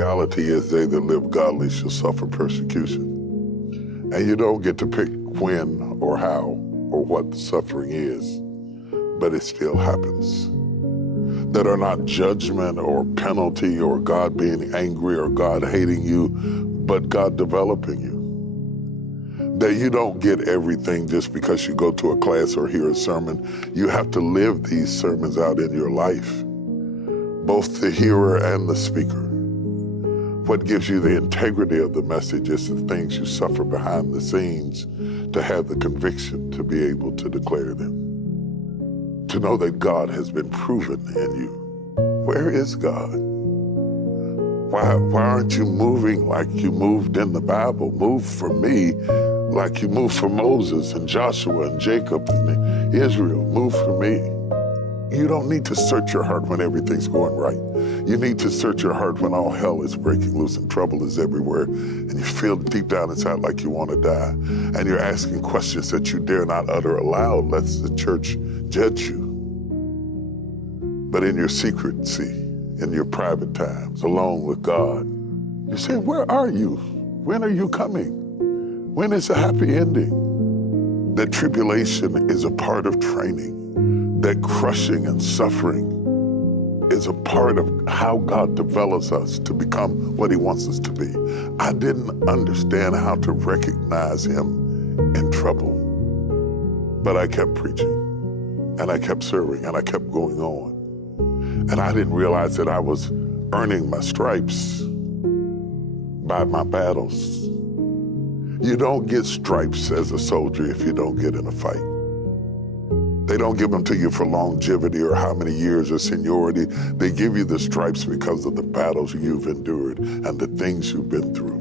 reality is they that live godly shall suffer persecution. And you don't get to pick when or how or what the suffering is, but it still happens. That are not judgment or penalty or God being angry or God hating you, but God developing you. That you don't get everything just because you go to a class or hear a sermon. You have to live these sermons out in your life, both the hearer and the speaker. What gives you the integrity of the message is the things you suffer behind the scenes to have the conviction to be able to declare them. To know that God has been proven in you. Where is God? Why aren't you moving like you moved in the Bible? Move for me like you moved for Moses and Joshua and Jacob and Israel. Move for me. You don't need to search your heart when everything's going right. You need to search your heart when all hell is breaking loose and trouble is everywhere and you feel deep down inside like you want to die and you're asking questions that you dare not utter aloud lest the church judge you. But in your secrecy, in your private times, alone with God, you say, where are you? When are you coming? When is a happy ending? That tribulation is a part of training. That crushing and suffering is a part of how God develops us to become what he wants us to be. I didn't understand how to recognize him in trouble, but I kept preaching and I kept serving and I kept going on. And I didn't realize that I was earning my stripes by my battles. You don't get stripes as a soldier if you don't get in a fight. They don't give them to you for longevity or how many years or seniority. They give you the stripes because of the battles you've endured and the things you've been through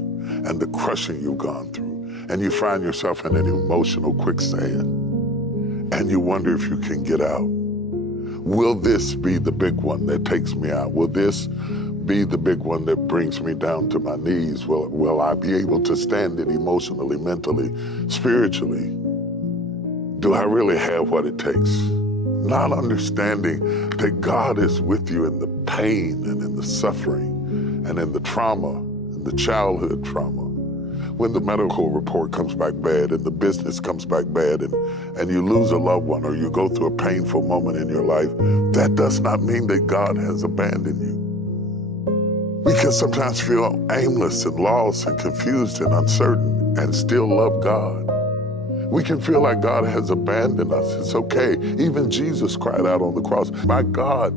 and the crushing you've gone through. And you find yourself in an emotional quicksand and you wonder if you can get out. Will this be the big one that takes me out? Will this be the big one that brings me down to my knees? Will I be able to stand it emotionally, mentally, spiritually? Do I really have what it takes? Not understanding that God is with you in the pain and in the suffering and in the trauma and the childhood trauma. When the medical report comes back bad and the business comes back bad and you lose a loved one or you go through a painful moment in your life, that does not mean that God has abandoned you. We can sometimes feel aimless and lost and confused and uncertain and still love God. We can feel like God has abandoned us. It's okay. Even Jesus cried out on the cross, my God,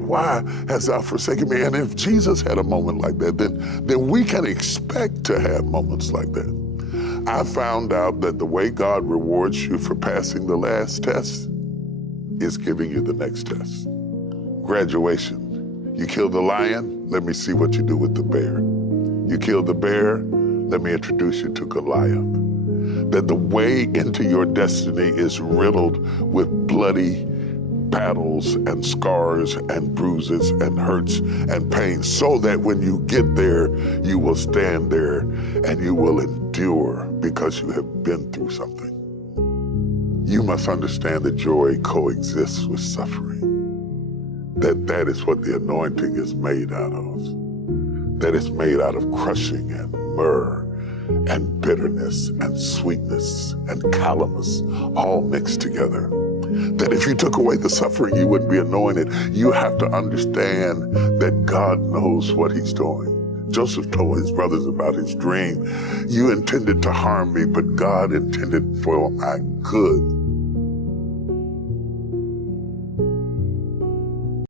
why hast thou forsaken me? And if Jesus had a moment like that, then we can expect to have moments like that. I found out that the way God rewards you for passing the last test is giving you the next test. Graduation. You killed the lion, let me see what you do with the bear. You killed the bear, let me introduce you to Goliath. That the way into your destiny is riddled with bloody battles and scars and bruises and hurts and pain, so that when you get there, you will stand there and you will endure because you have been through something. You must understand that joy coexists with suffering. That is what the anointing is made out of. That it's made out of crushing and myrrh and bitterness and sweetness and calamus all mixed together. That if you took away the suffering, you wouldn't be anointed. You have to understand that God knows what he's doing. Joseph told his brothers about his dream. You intended to harm me, but God intended for my good.